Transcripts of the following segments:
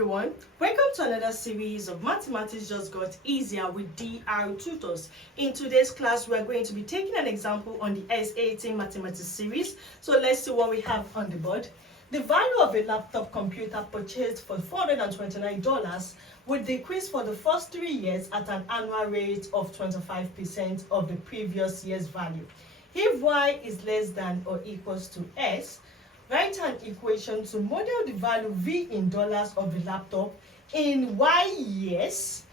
everyone, welcome to another series of Mathematics Just Got Easier with DR Tutors. In today's class, we are going to be taking an example on the S18 Mathematics series. So let's see what we have on the board. The value of a laptop computer purchased for $429 will decrease for the first 3 years at an annual rate of 25% of the previous year's value. If y is less than or equals to s, write an equation to model the value v in dollars of the laptop in y years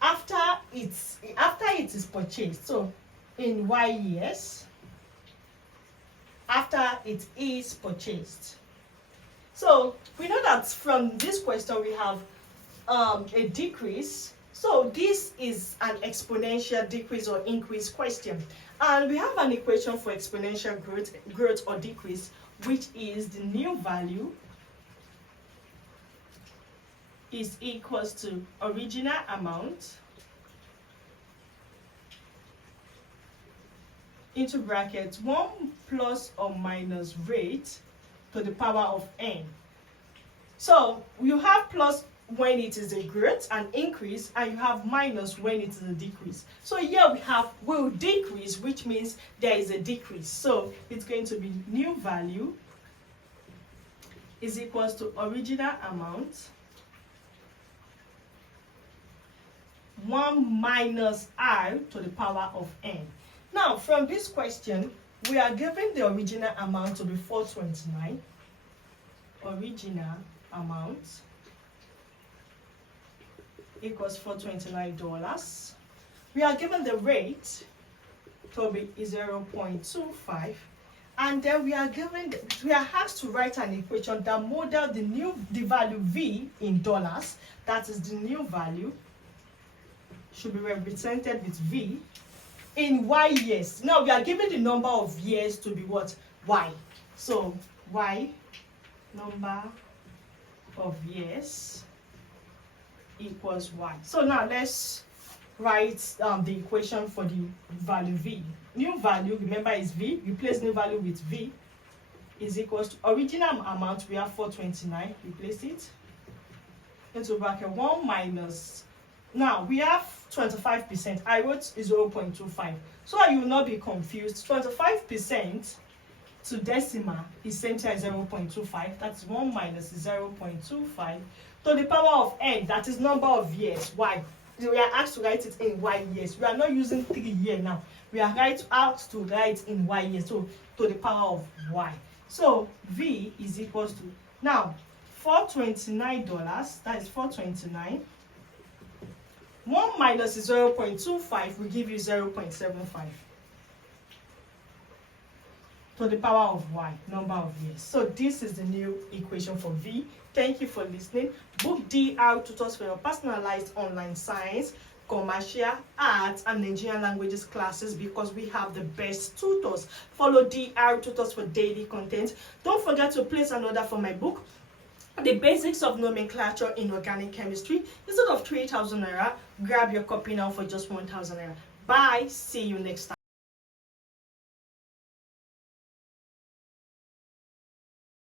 after it is purchased. So in y years after it is purchased. So we know that from this question we have a decrease. So this is an exponential decrease or increase question, and we have an equation for exponential growth or decrease, which is the new value is equals to original amount into brackets 1 plus or minus rate to the power of n. So you have plus when it is a growth and increase, and you have minus when it is a decrease. So here we have will decrease, which means there is a decrease. So it's going to be new value is equals to original amount 1 minus r to the power of n. Now from this question, we are given the original amount to be 429. Original amount equals $429. We are given the rate to be 0.25, and then we are asked to write an equation that model the value v in dollars. That is the new value should be represented with v in y years. Now we are given the number of years to be what? Y. So y, number of years, equals y. So now let's write the equation for the value v. New value, remember, is v. Replace new value with v is equals to original amount. We have 429. Replace it into bracket 1 minus. Now we have 25%. I wrote 0.25, so you will not be confused. 25% to decimal is same thing as 0.25. That's 1 minus 0.25 to the power of n. That is number of years. Y. We are asked to write it in y years. We are not using 3 years now. We are asked to write in y years. So to the power of y. So v is equals to, now $429. That is 429. 1 minus 0.25 will give you 0.75 to the power of y, number of years. So this is the new equation for v. Thank you for listening. Book DR Tutors for your personalized online science, commercial, arts, and Nigerian languages classes, because we have the best tutors. Follow DR Tutors for daily content. Don't forget to place an order for my book, The Basics of Nomenclature in Organic Chemistry. Instead of 3,000 naira, grab your copy now for just 1,000 naira. Bye. See you next time.